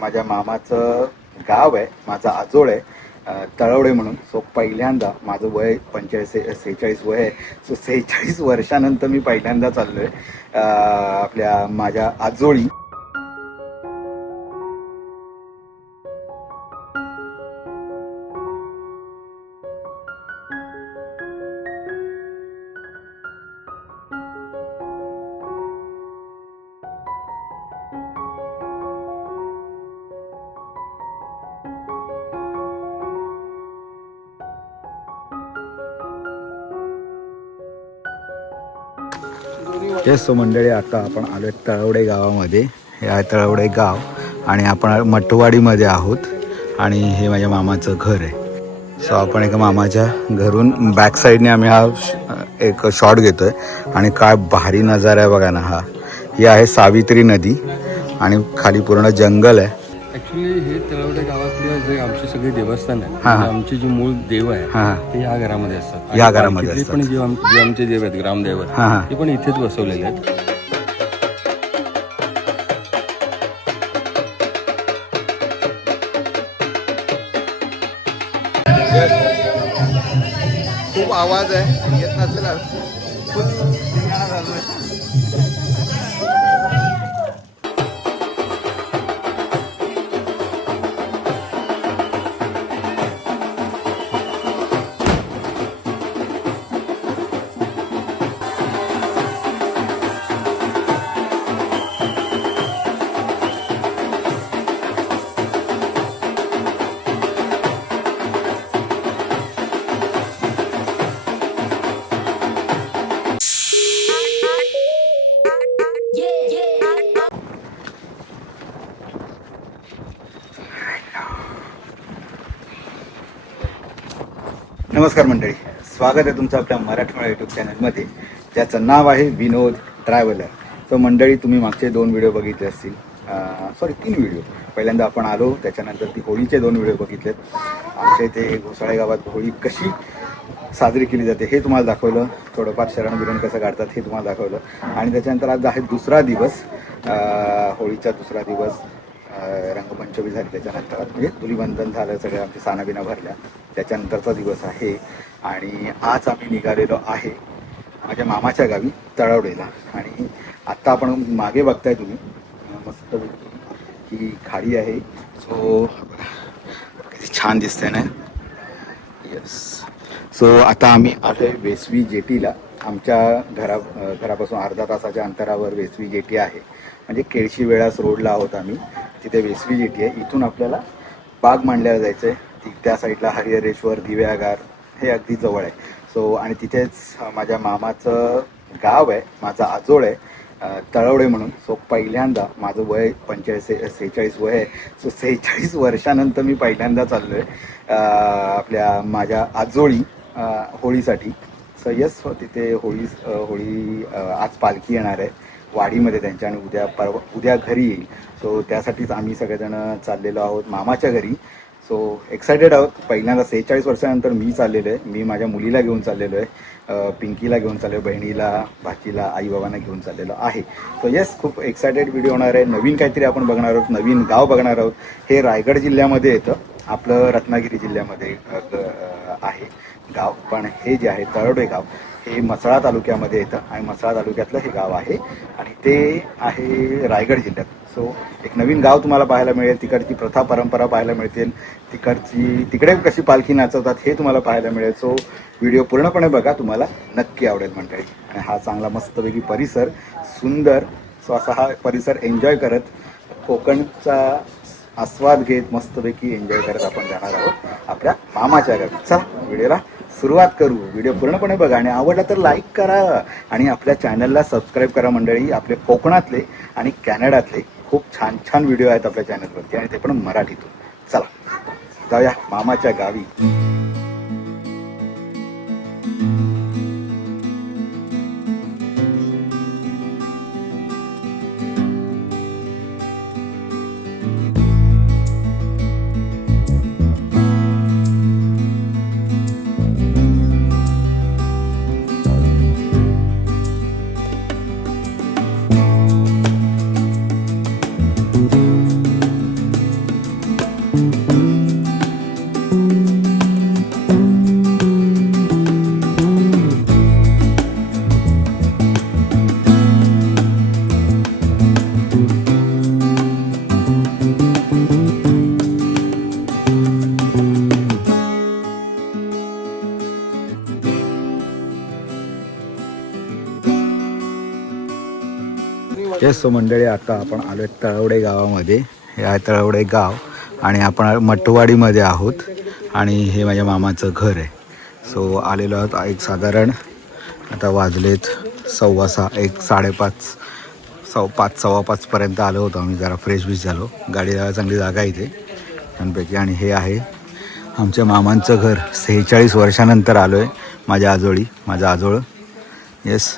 माझ्या मामाचं गाव आहे, माझा आजोळ आहे तळवडे म्हणून. सो पहिल्यांदा माझं वय 46 वय आहे. सो 46 वर्षानंतर मी पहिल्यांदा चाललो आहे आपल्या माझ्या आजोळी. येस, सो मंडळी, आता आपण आलो आहे तळवडे गावामध्ये. हे आहे तळवडे गाव आणि आपण मटवाडीमध्ये आहोत आणि हे माझ्या मामाचं घर आहे. सो आपण एका मामाच्या घरून बॅक साईडने आम्ही हा एक शॉट घेतो आहे आणि काय भारी नजारा आहे बघा ना. हा ही आहे सावित्री नदी आणि खाली पूर्ण जंगल आहे. ऍक्च्युली हे तळवडे गावातले जे आमचे सगळे देवस्थान आहे, आमचे जे मूळ देव आहे ते ह्या घरामध्ये असतात. या घरामध्ये असतात. पण जे आमचे देव आहेत, ग्रामदेव ते पण इथेच बसवलेले आहेत. खूप आवाज आहे, येत नसेल. फुल धिंगाणा चालू आहे. नमस्कार मंडळी, स्वागत आहे तुमचं आपल्या मराठमोळा यूट्यूब चॅनलमध्ये, ज्याचं नाव आहे विनोद ट्रॅव्हलर. तर मंडळी, तुम्ही मागचे 2 व्हिडिओ बघितले असतील, सॉरी 3 व्हिडिओ. पहिल्यांदा आपण आलो, त्याच्यानंतर ती होळीचे 2 व्हिडिओ बघितलेत. आमच्या इथे घोसाळे गावात होळी कशी साजरी केली जाते हे तुम्हाला दाखवलं. थोडंफार शरणबिरण कसं काढतात हे तुम्हाला दाखवलं. आणि त्याच्यानंतर आज आहे दुसरा दिवस, होळीचा दुसरा दिवस. रंगपंचमी झाली, त्याच्यानंतर म्हणजे धुलीवंदन झालं, सगळ्या आमच्या सानाबिना भरल्या, त्याच्यानंतरचा दिवस आहे. आणि आज आम्ही निघालेलो आहे माझ्या मामाच्या गावी तळवडेला. आणि आत्ता आपण मागे बघताय तुम्ही, मस्त ही खाडी आहे. सो किती छान दिसतंय ना. येस, सो आता आम्ही आलो आहे वेसवी जेटीला. आमच्या घरापासून अर्धा तासाच्या अंतरावर वेसवी जेटी आहे. म्हणजे केळशी वेळास रोडला आहोत आम्ही, तिथे वेसवी जेटी आहे. इथून आपल्याला बाग मांडल्याला जायचं आहे. त्या साईडला हरिहरेश्वर, दिव्यागार हे अगदी जवळ आहे. सो आणि तिथेच माझ्या मामाचं गाव आहे, माझा आजोळ आहे तळवडे म्हणून. सो पहिल्यांदा माझं वय 46 वय आहे. सो 46 वर्षानंतर मी पहिल्यांदा चाललो आहे आपल्या माझ्या आजोळी होळीसाठी. सो येस, तिथे होळी आज पालखी येणार आहे वाडीमध्ये त्यांच्या, आणि उद्या घरी येईल. सो त्यासाठीच आम्ही सगळेजण चाललेलो आहोत मामाच्या घरी. सो एक्सायटेड आहोत. पहिल्यांदा 46 वर्षानंतर मी चाललेलो आहे. मी माझ्या मुलीला घेऊन चाललेलो आहे, पिंकीला घेऊन चाललेलो, बहिणीला, भाचीला, आईबाबांना घेऊन चाललेलो आहे. सो येस, खूप एक्सायटेड व्हिडिओ होणार आहे. नवीन काहीतरी आपण बघणार आहोत, नवीन गाव बघणार आहोत. हे रायगड जिल्ह्यामध्ये येतं, आपलं रत्नागिरी जिल्ह्यामध्ये आहे गाव. पण हे जे आहे तळवडे गाव हे म्हसळा तालुक्यामध्ये येतं आणि म्हसळा तालुक्यातलं हे गाव आहे आणि ते आहे रायगड जिल्ह्यात. सो एक नवीन गाव तुम्हाला पाहायला मिळेल, तिकडची प्रथा परंपरा पाहायला मिळतील, तिकडे कशी पालखी नाचवतात हे तुम्हाला पाहायला मिळेल. सो व्हिडिओ पूर्णपणे बघा, तुम्हाला नक्की आवडेल मंडळी. आणि हा चांगला मस्तपैकी परिसर, सुंदर. सो असा हा परिसर एन्जॉय करत, कोकणचा आस्वाद घेत मस्तपैकी एन्जॉय करत आपण जाणार आहोत आपल्या मामाच्या गावी. चला व्हिडिओला सुरुवात करू. व्हिडिओ पूर्णपणे बघा आणि आवडला तर लाईक करा आणि आपल्या चॅनलला सबस्क्राईब करा मंडळी. आपले कोकणातले आणि कॅनडातले खूप छान छान व्हिडिओ आहेत आपल्या चॅनलवरती आणि ते पण मराठीतून. चला जाऊया मामाच्या गावी. येस सो मंडळी, आता आपण आलो आहे तळवडे गावामध्ये. हे आहे तळवडे गाव आणि आपण मटवाडीमध्ये आहोत आणि हे माझ्या मामाचं घर आहे. सो आलेलो आहोत एक साधारण आता वाजलेत 6:15, 5:15पर्यंत आलो होतो आम्ही. जरा फ्रेश बीश झालो, गाडीला चांगली जागा इथे छानपैकी. आणि हे आहे आमच्या मामांचं घर. 46 वर्षानंतर आलो आहे माझ्या माझं आजोळ. येस,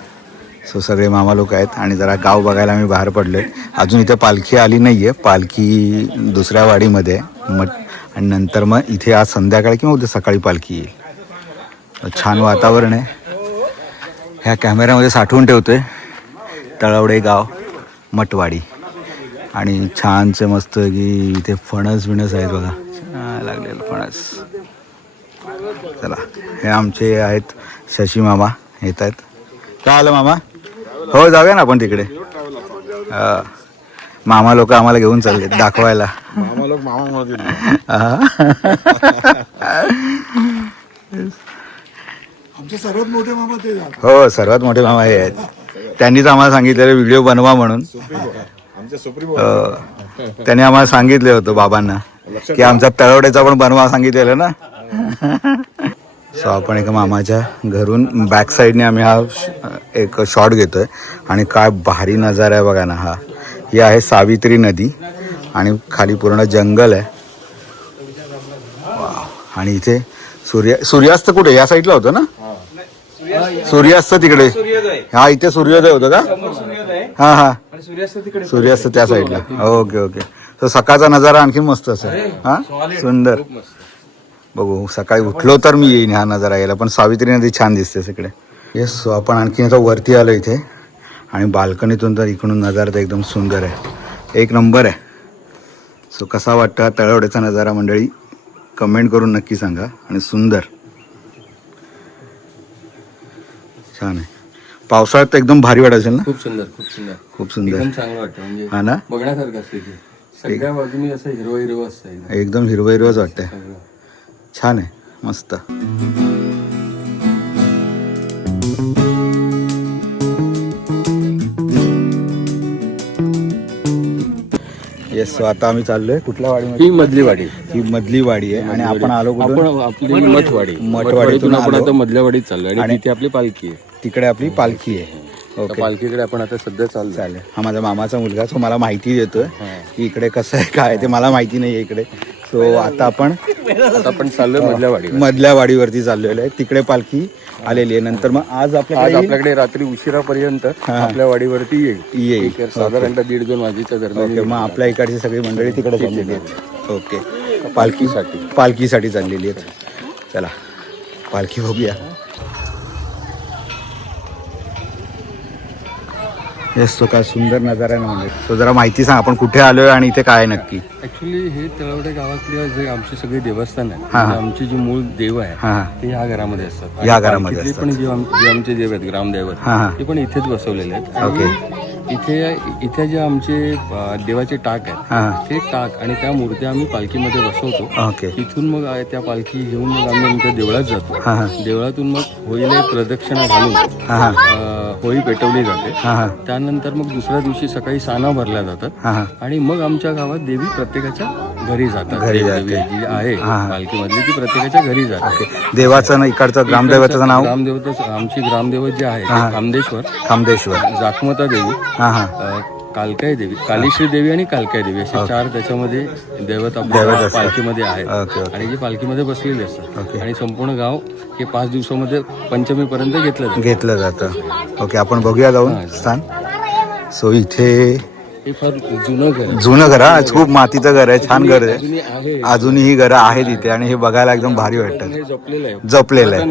सो सगळे मामा लोक आहेत आणि जरा गाव बघायला मी बाहेर पडलो आहे. अजून इथे पालखी आली नाही आहे, पालखी दुसऱ्या वाडीमध्ये आहे आणि नंतर मग इथे आज संध्याकाळी किंवा उद्या सकाळी पालखी येईल. छान वातावरण आहे. ह्या कॅमेऱ्यामध्ये साठवून ठेवतो आहे तळवडे गाव मटवाडी. आणि छानसे मस्त की इथे फणस बिणस आहेत बघा, लागलेलं फणस. चला, हे आमचे आहेत शशी मामा येत आहेत. काय आलं मामा? हो, जाऊया ना आपण तिकडे. मामा लोक आम्हाला घेऊन चालले दाखवायला. मामा लोक मामा आमचे सर्वात मोठे मामा ते झाले. हो, सर्वात मोठे मामा हे आहेत. त्यांनीच आम्हाला सांगितलेलं व्हिडिओ बनवा म्हणून. आमचे सुप्रीम त्यांनी आम्हाला सांगितले होतं बाबांना की आमचा तळवड्याचा पण बनवा सांगितलेलं ना. सो आपण एका मामाच्या घरून बॅक साईडने आम्ही हा एक शॉट घेतोय आणि काय भारी नजारा आहे बघा ना. हा ही आहे सावित्री नदी आणि खाली पूर्ण जंगल आहे. आणि इथे सूर्यास्त कुठे? या साईडला होतं ना सूर्यास्त तिकडे. हा, इथे सूर्योदय होतं का? हा हा, सूर्यास्त त्या साईडला. Okay okay. तर सकाळचा नजारा आणखी मस्त असेल. हा, सुंदर. बघू, सकाळी उठलो तर मी येईन हा नजारा यायला. पण सावित्री नदी छान दिसते तिकडे. येस, सो आपण आणखी वरती आलो इथे आणि बाल्कनीतून तर इकडून नजारा तर एकदम सुंदर आहे, एक नंबर आहे. सो कसा वाटतं तळवड्याचा नजारा मंडळी कमेंट करून नक्की सांगा. आणि सुंदर, छान आहे. पावसाळ्यात तर एकदम भारी वाटत असेल ना? खूप सुंदर, खूप सुंदर, खूप सुंदर, एकदम चांगलं वाटतं. म्हणजे हा ना, बघण्यासारखं असतं इथे. सगळ्या बाजूनी असं हिरवं हिरवं असतं, एकदम हिरवं हिरवंच वाटतंय. छान आहे, मस्त. येस, सो आता आम्ही चाललोय कुठल्या वाडीमध्ये? ही मधली वाडी, ही मधली वाडी आहे. आणि आपण आलो कुठून? आपण आपली मठवाडीतून आपण आता मधल्या वाडीत चाललोय आणि तिथे आपली पालखी आहे. तिकडे आपली पालखी आहे. ओके, पालखीकडे आपण आता सध्या चाललो. चालेल. हा माझा मामाचा मुलगा, तो मला माहिती देतोय की इकडे कसं आहे काय ते मला माहिती नाही आहे इकडे. सो आता आपण चाललोय मधल्या वाडीवरती चाललेलो आहे. तिकडे पालखी आलेली आहे. नंतर मग आज आपल्याकडे रात्री उशिरापर्यंत आपल्या वाडीवरती येईल. साधारणतः 1:30-2 वाजेच्या दरम्यान. ओके, मग आपल्या इकडची सगळी मंडळी तिकडे चाललेली आहेत. ओके, पालखीसाठी चाललेली आहेत. चला पालखी बघूया. येस, तो काय सुंदर नजारा आहे ना. म्हणजे तो जरा माहिती सांग, आपण कुठे आलोय आणि इथे काय नक्की? ऍक्च्युली हे तळवडे गावातले जे आमचे सगळे देवस्थान आहे, आमचे जे मूळ देव आहे ते ह्या घरामध्ये असतात. या घरामध्ये असतात. पण जे आमचे देव आहेत, ग्रामदैवत, ते पण इथेच बसवलेले आहेत. ओके. इथे जे आमचे देवाचे टाक आहेत ते टाक आणि त्या मूर्त्या आम्ही पालखीमध्ये बसवतो. ओके. तिथून मग त्या पालखी घेऊन मग आम्ही आमच्या देवळात जातो. देवळातून मग होळीला प्रदक्षिणा घालून होळी पेटवली जाते. त्यानंतर मग दुसऱ्या दिवशी सकाळी साना भरल्या जातात आणि मग आमच्या गावात देवी प्रत्येकाच्या घरी जातात. देवी जी आहे पालखीमधली ती प्रत्येकाच्या घरी जाते. देवाचं इकडचं ग्रामदैवताचं नाव? आमची ग्रामदैवत जी आहे खामदेश्वर, जाखमता देवी, कालकाई देवी, कालीश्री देवी आणि कालकाई देवी असे 4 त्याच्यामध्ये दैवत आपल्या पालखीमध्ये आहेत. आणि जे पालखीमध्ये बसलेले असतात. आणि संपूर्ण गाव हे 5 दिवसामध्ये पंचमीपर्यंत घेतलं जातं. ओके, आपण बघूया जाऊन स्थान. सो इथे हे फार जुनं घर, खूप मातीचं घर आहे, छान घर आहे. अजूनही घरं आहेत इथे आणि हे बघायला एकदम भारी वाटतं. जपलेलं आहे.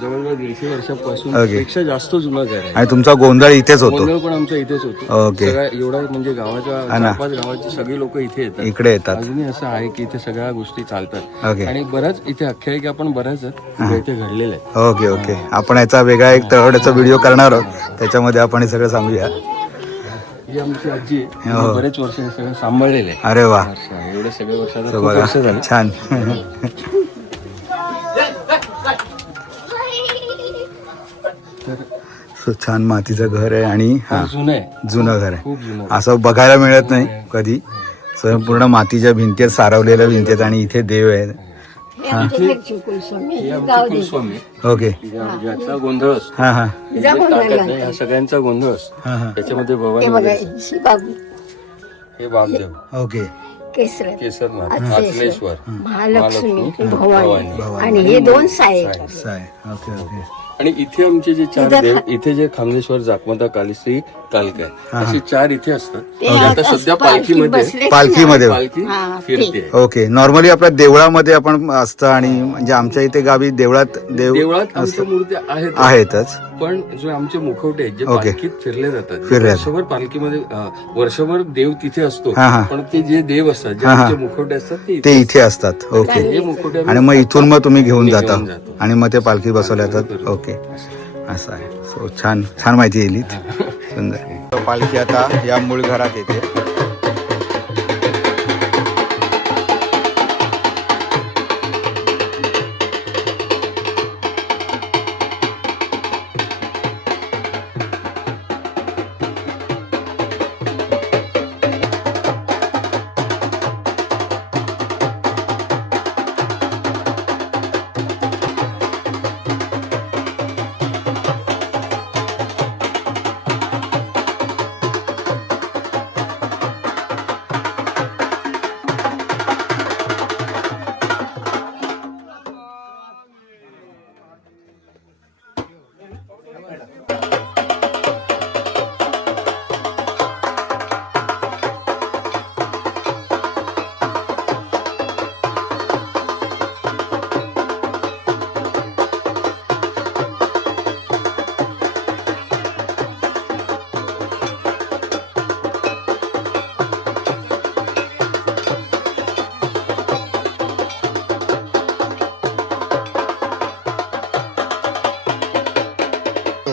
जवळजवळ 150 वर्षापासून पेक्षा जास्त जुनं घर आहे. आणि तुमचा गोंधळ इथेच होतो? गोंधळ पण आमचा इथेच होतो. ओके. एवढा म्हणजे गावाच्या 5 गावाची सगळी लोक इथे येतात, इकडे येतात. अजूनही असं आहे की इथे सगळ्या गोष्टी चालतात. आणि बऱ्याच इथे आख्यायिका पण बऱ्याच इथे घडलेल्या आहेत. Okay okay. आपण याचा वेगळा एक तळवड्याचा व्हिडिओ करणार आहोत, त्याच्यामध्ये आपण हे सगळं सांगूया. ही आमची आजी आहे, बरेच वर्ष हे सगळं सांभाळलेलं आहे. अरे वा, एवढे सगळे वर्ष बघा, छान. सो छान मातीचं घर आहे आणि हा जुनं आहे, जुनं घर आहे. खूप जुनं. असं बघायला मिळत नाही कधी. संपूर्ण मातीच्या भिंती आहेत, सारवलेल्या भिंती आहेत आणि इथे देव आहेत. हे आमचे कुलस्वामी, ओके. ज्याचा गोंधळ असतो, हा हा जे टाकत नाही, हा सगळ्यांचा गोंधळ असतो. हा हा त्याच्यामध्ये भवानी वगैरे असते. हे वामदेव, ओके. केसरनाथ, आचलेश्वर, महालक्ष्मी, भवानी. आणि हे 2 साय साय. Okay okay. आणि इथे आमचे जे 4 देव, इथे जे खामदेश्वर, जाकमता, कालीश्री, कालका असे 4 इथे असतात. आता सध्या पालखीमध्ये पालखीमध्ये पालखी फिरते. ओके. नॉर्मली आपल्या देवळामध्ये आपण असतं आणि म्हणजे आमच्या इथे गावी देवळात देव देवळात आमच्या मूर्त्या आहेतच. पण जे आमचे मुखवटे आहेत जे ओके. पालखीत फिरले जातात, फिरले. वर्षभर पालखीमध्ये वर्षभर देव तिथे असतो. हा, हा. पण ते जे देव असतात, जे हा, हा. आमचे मुखवटे असतात ते ते इथे असतात. ओके. हे मुखवटे आणि मग इथून मग तुम्ही घेऊन जाता घेऊन जातो. आणि मग ते पालखी बसवल्या जातात. ओके, असं आहे. सो छान छान माहिती दिली, सुंदर. पालखी आता या मूळ घरात येते.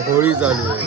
होळी चालू आहे.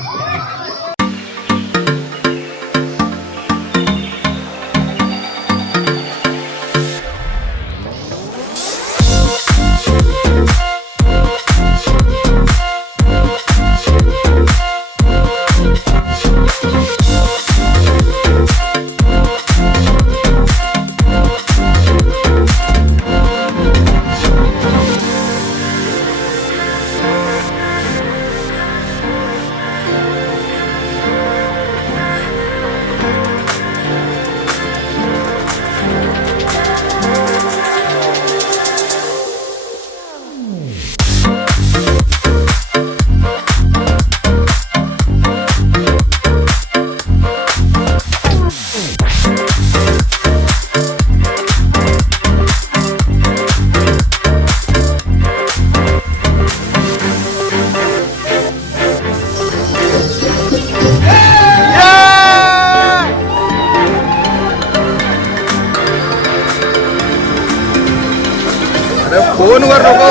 फोनवर नको.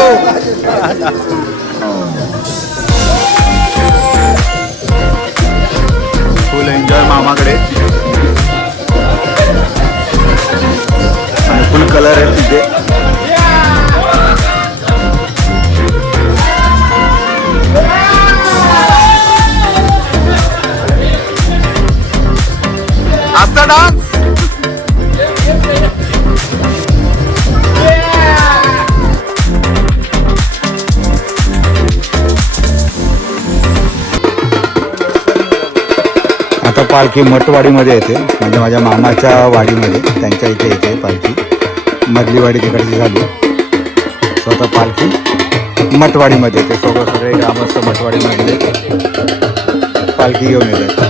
फुल एन्जॉय मामाकडे आणि फुल कलर आहे तिथे. आता डान्स आता पालखी मठवाडीमध्ये येते, म्हणजे माझ्या मामाच्या वाडीमध्ये, त्यांच्या इथे येते पालखी. मधली वाडी तिकडची झाली. सो आता पालखी मठवाडीमध्ये येते. सगळे ग्रामस्थ मठवाडीमधले पालखी घेऊन येतात.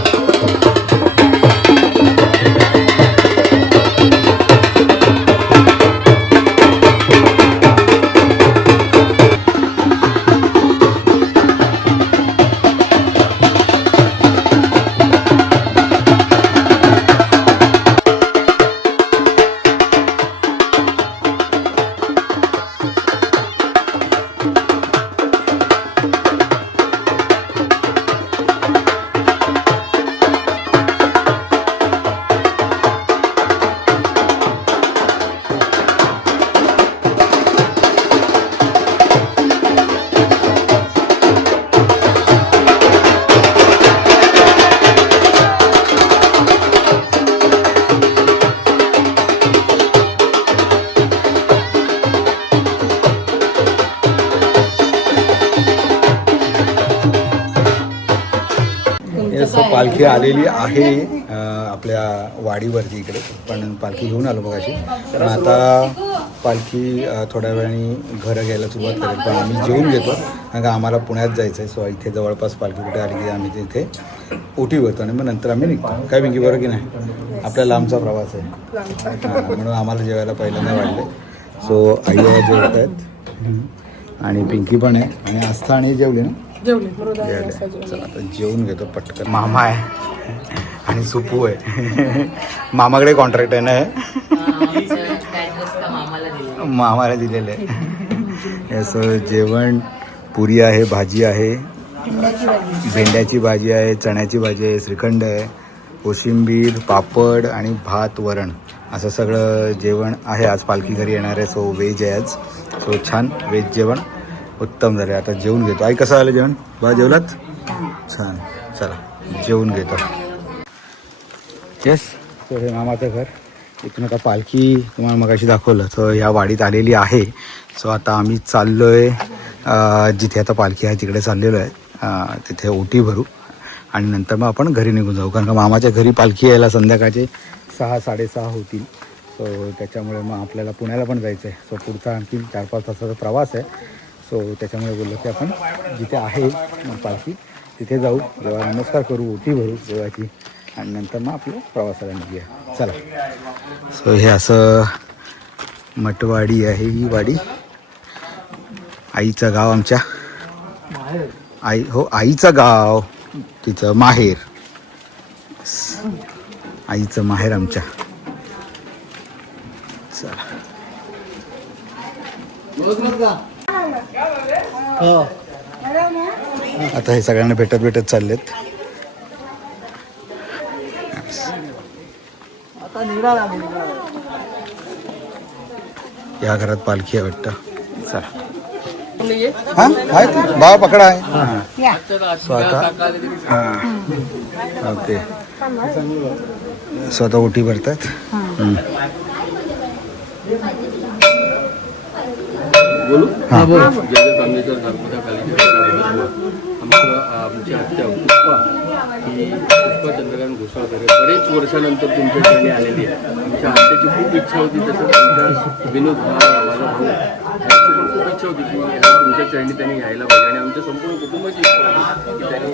पालखी आलेली आहे आपल्या वाडीवरती इकडे, पण पालखी घेऊन आलो बघ अशी. पण आता पालखी थोड्या वेळाने घरं घ्यायला सुरुवात करेल, पण आम्ही जेवून घेतो कारण का आम्हाला पुण्यात जायचं आहे. सो इथे जवळपास पालखी कुठे आली की आम्ही तिथे ओटी भरतो आणि मग नंतर आम्ही निघतो. काय पिंकी, बरोबर की नाही? आपल्या लांबचा प्रवास आहे म्हणून आम्हाला जेवायला पहिल्यांदा वाढले. सो आई जेवत आहेत आणि पिंकी पण आहे आणि आस्था आणि जेवली ना. चला आता जेवून घेतो पटकन. मामा आहे आणि सुपू आहे. मामाकडे कॉन्ट्रॅक्ट आहे ना, मामाला दिलेलं आहे. असं जेवण, पुरी आहे, भाजी आहे, भेंड्याची भाजी आहे, चण्याची भाजी आहे, श्रीखंड आहे, कोशिंबीर, पापड आणि भात वरण असं सगळं जेवण आहे. आज पालखी घरी येणार आहे. सो व्हेज आहे आज. सो छान व्हेज जेवण उत्तम झाले. आता जेवून घेतो. आई कसं आलं जेवण? बा जेवलात? छान. चला जेवून घेतो. येस, तो हे मामाचं घर. इथून आता पालखी तुम्हाला मगाशी दाखवलं तर ह्या वाडीत आलेली आहे. सो आता आम्ही चाललो आहे जिथे आता पालखी आहे तिकडे चाललेलो आहे. तिथे ओटी भरू आणि नंतर मग आपण घरी निघून जाऊ, कारण का मामाच्या घरी पालखी यायला संध्याकाळचे 6-6:30 होतील. सो त्याच्यामुळे मग आपल्याला पुण्याला पण जायचं आहे. सो पुढचा आणखी 4-5 तासाचा प्रवास आहे. सो त्याच्यामुळे बोललो की आपण जिथे आहे पालखी तिथे जाऊ, देवा नमस्कार करू, ओटी भरू देवाची आणि नंतर मग आपलं प्रवासाला निघूया. चला. सो हे असं मठवाडी आहे ही वाडी. आईचं गाव आमच्या, आई हो आईचं गाव, तिचं माहेर, आईचं माहेर आमच्या. चला आता हे सगळ्यांना भेटत चाललेत. या घरात पालखी आहे वाटतं. चला. हां आहे ते बाबा पकडा आहे. हां सो आता हां ओके. स्वतः ओटी भरतात. बोलू? हां बोल. आमची आत्या पुष्पा ही पुष्पा चंद्रकांत घोसाळकर बरेच वर्षानंतर तुमच्या ठिकाणी आलेली आहे. आमच्या आत्याची खूप इच्छा होती, तसंच आमच्या विनोद माझा भाऊ याची पण खूप इच्छा होती की तुमच्या चरणी त्यांनी यायला पाहिजे आणि आमच्या संपूर्ण कुटुंबाची इच्छा होती की त्यांनी